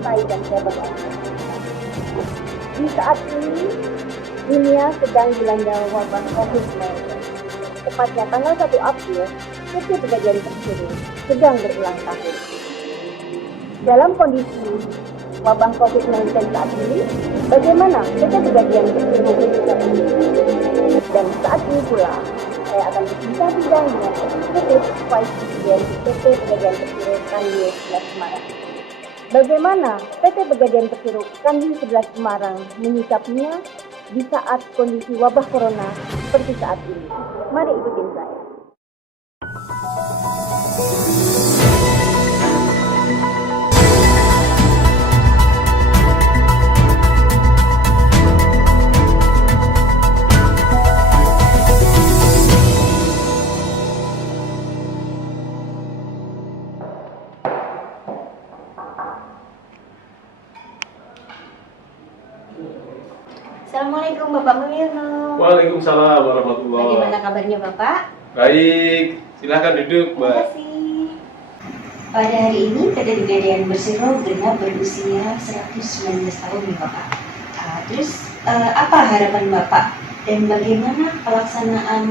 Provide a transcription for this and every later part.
santai dan saya berlaku. Di saat ini, dunia sedang dilanda wabah COVID-19. Tepatnya tanggal 1 April, PT Pegadaian Persero sedang berulang tahun. Dalam kondisi wabah COVID-19 saat ini, bagaimana PT Pegadaian Persero menyikapi ini? Dan saat ini pula, saya akan berbincang dengan Eksekutif Vice President PT Pegadaian Persero Kandi 11 Semarang. Bagaimana PT Pegadaian Persero Kandi 11 Semarang menyikapinya di saat kondisi wabah corona seperti saat ini? Mari ikutin saya. Assalamualaikum Bapak Mulyono. Waalaikumsalam warahmatullahi wabarakatuh. Bagaimana kabarnya Bapak? Baik, silakan duduk, Terima Mbak. kasih. Pada hari ini PT Pegadaian Persero genap berusia 119 tahun nih Bapak. Terus apa harapan Bapak dan bagaimana pelaksanaan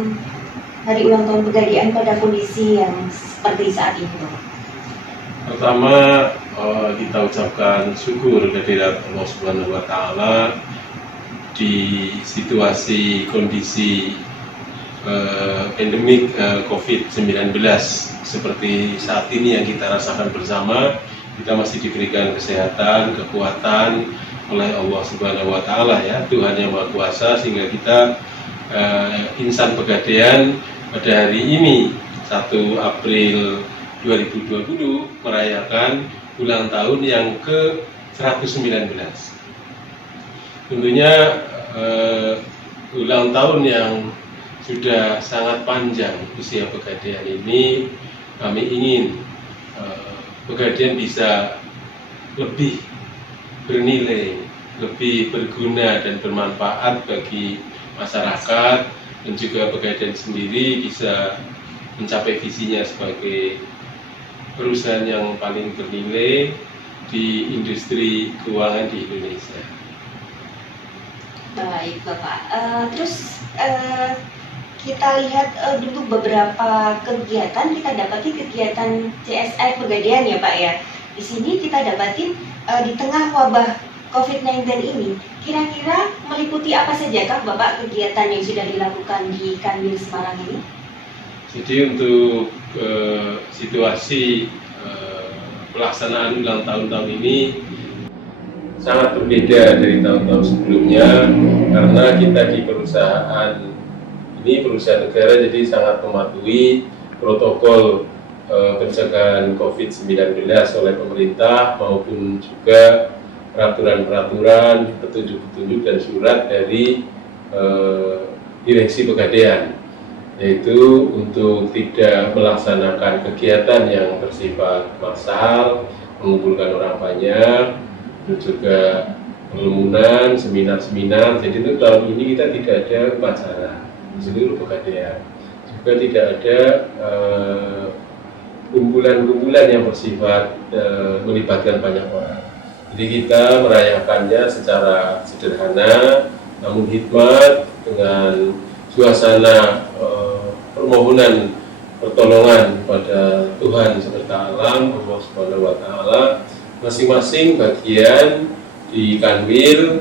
hari ulang tahun Pegadaian pada kondisi yang seperti saat ini Bapak? Pertama, kita ucapkan syukur kehadirat Allah Subhanahu wa Ta'ala di situasi kondisi endemik COVID-19 seperti saat ini yang kita rasakan bersama. Kita masih diberikan kesehatan, kekuatan oleh Allah Subhanahu wa Ta'ala, ya, Tuhan yang Maha Kuasa, sehingga kita insan Pegadaian pada hari ini 1 April 2020 merayakan ulang tahun yang ke-119. Tentunya ulang tahun yang sudah sangat panjang usia Pegadaian ini, kami ingin Pegadaian bisa lebih bernilai, lebih berguna dan bermanfaat bagi masyarakat, dan juga Pegadaian sendiri bisa mencapai visinya sebagai perusahaan yang paling bernilai di industri keuangan di Indonesia. Baik Bapak, terus kita lihat dulu beberapa kegiatan, kita dapati kegiatan CSR Pegadaian ya Pak ya. Di sini kita dapatin di tengah wabah COVID-19 ini, kira-kira meliputi apa saja Kak Bapak kegiatan yang sudah dilakukan di Kandi Semarang ini? Jadi untuk situasi pelaksanaan ulang tahun ini sangat berbeda dari tahun-tahun sebelumnya, karena kita di perusahaan ini perusahaan negara, jadi sangat mematuhi protokol pencegahan COVID-19 oleh pemerintah maupun juga peraturan-peraturan, petunjuk-petunjuk dan surat dari Direksi Pegadaian, yaitu untuk tidak melaksanakan kegiatan yang bersifat massal, mengumpulkan orang banyak, juga kerumunan, seminar-seminar. Jadi untuk tahun ini kita tidak ada upacara di seluruh Pegadaian. Juga tidak ada kumpulan-kumpulan yang bersifat melibatkan banyak orang. Jadi kita merayakannya secara sederhana, namun hikmat, dengan suasana permohonan pertolongan pada Tuhan semesta alam, Allah Subhanahu wa Ta'ala. Masing-masing bagian di Kanwil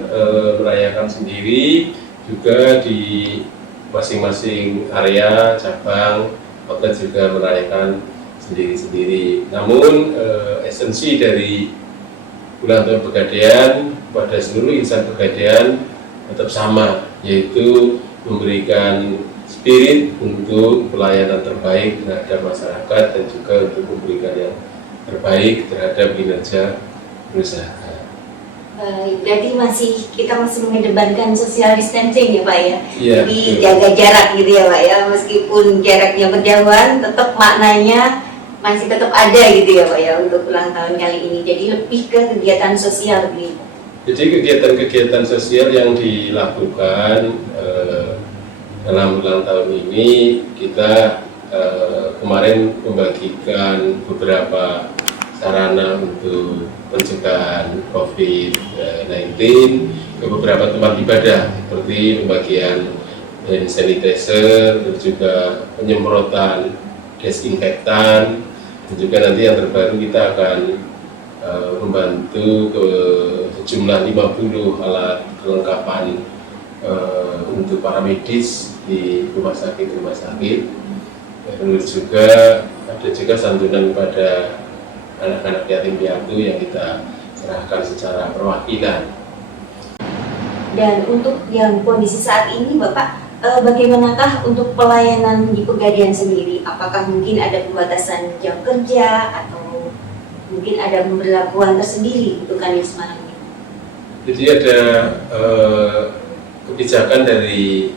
merayakan sendiri, juga di masing-masing area cabang outlet juga merayakan sendiri-sendiri. Namun esensi dari ulang tahun Pegadaian pada seluruh insan Pegadaian tetap sama, yaitu memberikan spirit untuk pelayanan terbaik terhadap masyarakat dan juga untuk memberikan yang terbaik terhadap kinerja perusahaan. Berarti kita masih mengedepankan social distancing ya Pak ya? Ya, jadi jaga jarak gitu ya Pak ya, meskipun jaraknya berjauhan, tetap maknanya masih tetap ada gitu ya Pak ya untuk ulang tahun kali ini. Jadi lebih ke kegiatan sosial gitu. Jadi kegiatan-kegiatan sosial yang dilakukan dalam ulang tahun ini, kita kemarin membagikan beberapa sarana untuk pencegahan COVID-19 ke beberapa tempat ibadah seperti pembagian hand sanitizer, dan juga penyemprotan desinfektan, dan juga nanti yang terbaru kita akan membantu ke sejumlah 50 alat kelengkapan untuk para medis di rumah sakit. Terus juga ada juga santunan kepada anak-anak yatim piatu yang kita serahkan secara perwakilan. Dan untuk yang kondisi saat ini Bapak, bagaimanakah untuk pelayanan di Pegadaian sendiri? Apakah mungkin ada pembatasan jam kerja atau mungkin ada pemberlakuan tersendiri untuk Kanwil Semarang ini? Jadi ada kebijakan dari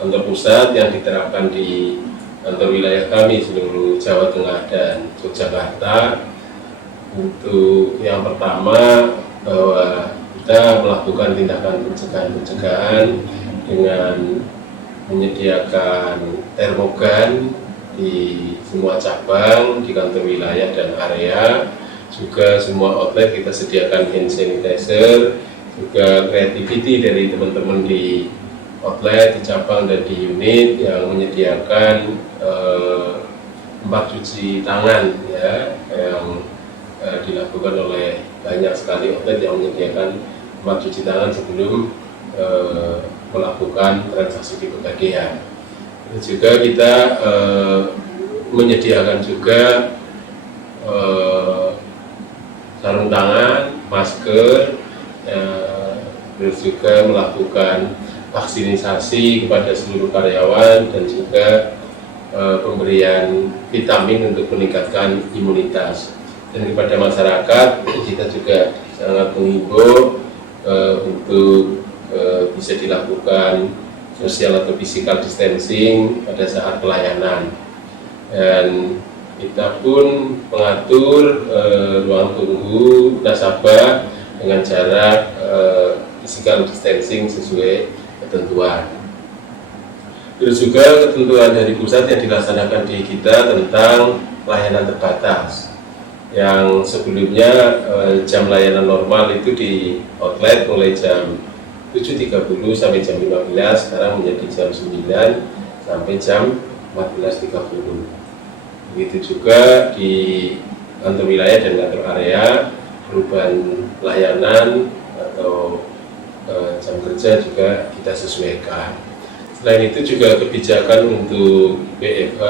kantor pusat yang diterapkan di kantor wilayah kami seluruh Jawa Tengah dan Yogyakarta. Untuk yang pertama, bahwa kita melakukan tindakan pencegahan dengan menyediakan termogan di semua cabang, di kantor wilayah dan area. Juga semua outlet kita sediakan hand sanitizer, juga creativity dari teman-teman di outlet, di cabang dan di unit yang menyediakan tempat cuci tangan ya, yang dilakukan oleh banyak sekali outlet yang menyediakan tempat cuci tangan sebelum melakukan transaksi di Pegadaian. Juga kita menyediakan juga sarung tangan, masker, terus juga melakukan vaksinisasi kepada seluruh karyawan, dan juga pemberian vitamin untuk meningkatkan imunitas. Dan kepada masyarakat kita juga sangat menghimbau untuk bisa dilakukan social atau physical distancing pada saat pelayanan. Dan kita pun mengatur ruang tunggu nasabah dengan jarak physical distancing sesuai ketentuan. Terus juga ketentuan dari pusat yang dilaksanakan di kita tentang pelayanan terbatas, yang sebelumnya jam layanan normal itu di outlet mulai jam 7.30 sampai jam 15, sekarang menjadi jam 9 sampai jam 14.30. Begitu juga di kantor wilayah dan kantor area, perubahan layanan atau jam kerja juga kita sesuaikan. Selain itu juga kebijakan untuk WFH,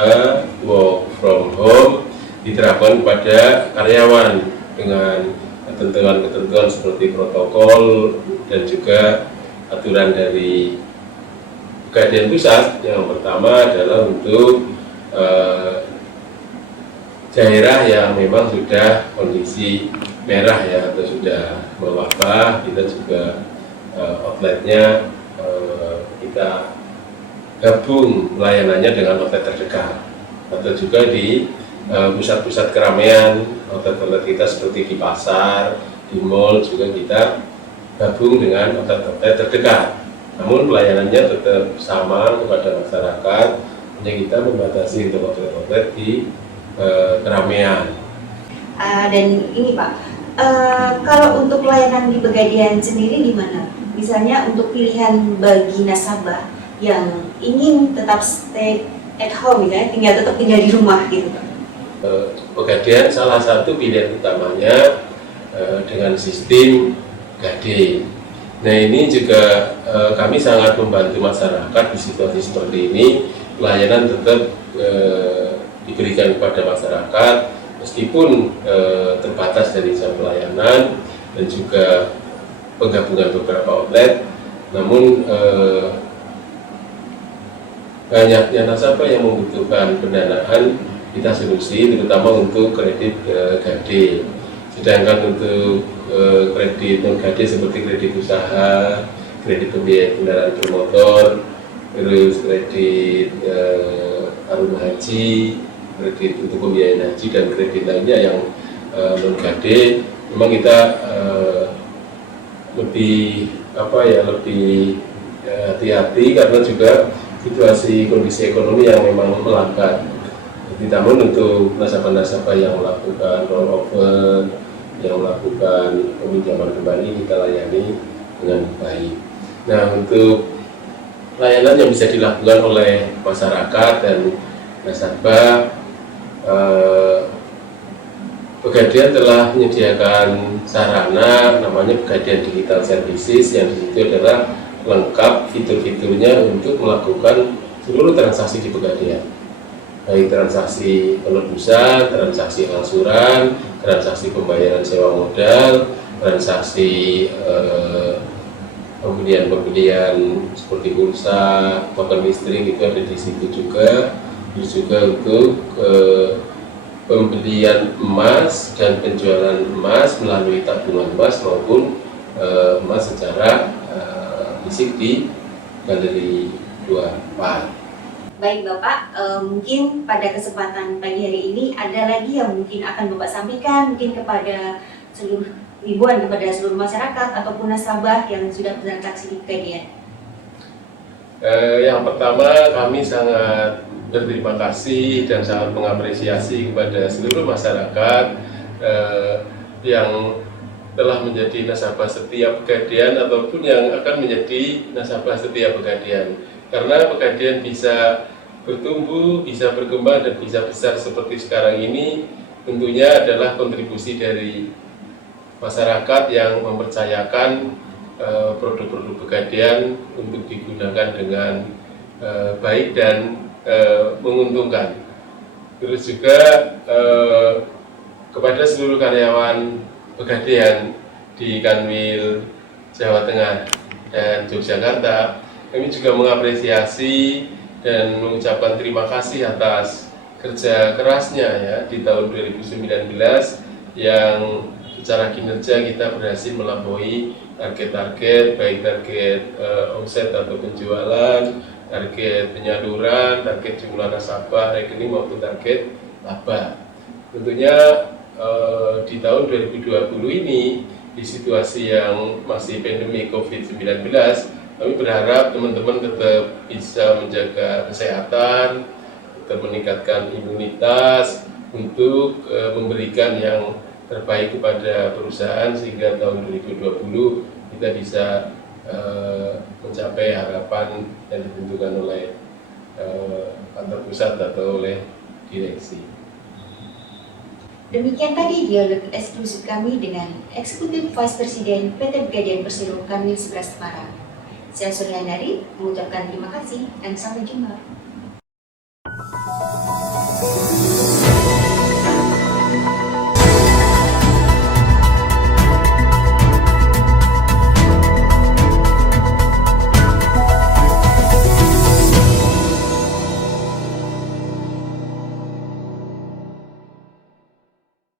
work from home, diterapkan kepada karyawan dengan ketentuan-ketentuan seperti protokol dan juga aturan dari Pegadaian Pusat. Yang pertama adalah untuk daerah yang memang sudah kondisi merah ya, atau sudah mewabah, kita juga outletnya kita gabung pelayanannya dengan outlet terdekat, atau juga di pusat-pusat keramaian, outlet-outlet kita seperti di pasar, di mall juga kita gabung dengan outlet-outlet terdekat. Namun pelayanannya tetap sama kepada masyarakat, hanya kita membatasi untuk outlet-outlet di keramaian. Dan ini Pak, kalau untuk pelayanan di Pegadaian sendiri gimana? Misalnya untuk pilihan bagi nasabah yang ingin tetap stay at home, ya, tetap tinggal di rumah gitu Pak. Pegadaian salah satu pilihan utamanya dengan sistem gade. Nah ini juga kami sangat membantu masyarakat di situasi seperti ini. Pelayanan tetap diberikan kepada masyarakat meskipun terbatas dari jam pelayanan dan juga penggabungan beberapa outlet. Namun banyaknya nasabah yang membutuhkan pendanaan kita solusi, terutama untuk kredit gade. Sedangkan untuk kredit non gade seperti kredit usaha, kredit pembiayaan kendaraan bermotor, terus kredit aruna haji, kredit untuk pembiayaan haji, dan kredit lainnya yang non gade, memang kita lebih hati-hati karena juga situasi kondisi ekonomi yang memang melambat. Namun untuk nasabah-nasabah yang melakukan rollover yang melakukan peminjaman kembali kita layani dengan baik. Nah, untuk layanan yang bisa dilakukan oleh masyarakat dan nasabah, Pegadaian telah menyediakan sarana namanya Pegadaian Digital Services, yang di situ adalah lengkap fitur-fiturnya untuk melakukan seluruh transaksi di Pegadaian, baik transaksi penebusan, transaksi angsuran, transaksi pembayaran sewa modal, transaksi pembelian seperti pulsa, token listrik itu ada di situ juga. Terus juga untuk pembelian emas dan penjualan emas melalui tabungan emas maupun emas secara fisik di Galeri 24. Baik Bapak, mungkin pada kesempatan pagi hari ini ada lagi yang mungkin akan Bapak sampaikan mungkin kepada seluruh masyarakat ataupun nasabah yang sudah bertransaksi di Pegadaian. Yang pertama, kami sangat berterima kasih dan sangat mengapresiasi kepada seluruh masyarakat yang telah menjadi nasabah setia Pegadaian ataupun yang akan menjadi nasabah setia Pegadaian. Karena Pegadaian bisa bertumbuh, bisa berkembang, dan bisa besar seperti sekarang ini tentunya adalah kontribusi dari masyarakat yang mempercayakan produk-produk Pegadaian untuk digunakan dengan baik dan menguntungkan. Terus juga kepada seluruh karyawan Pegadaian di Kanwil Jawa Tengah dan Yogyakarta, kami juga mengapresiasi dan mengucapkan terima kasih atas kerja kerasnya ya di tahun 2019 yang secara kinerja kita berhasil melampaui target-target, baik target omset atau penjualan, target penyaluran, target jumlah nasabah, rekening maupun target laba. Tentunya di tahun 2020 ini, di situasi yang masih pandemi COVID-19, kami berharap teman-teman tetap bisa menjaga kesehatan, tetap meningkatkan imunitas untuk memberikan yang terbaik kepada perusahaan, sehingga tahun 2020 kita bisa mencapai harapan yang ditentukan oleh kantor pusat atau oleh direksi. Demikian tadi dialog eksklusif kami dengan Eksekutif Vice President PT Pegadaian Persero Kanwil 11 Semarang. Saya Suryandari mengucapkan terima kasih dan sampai jumpa.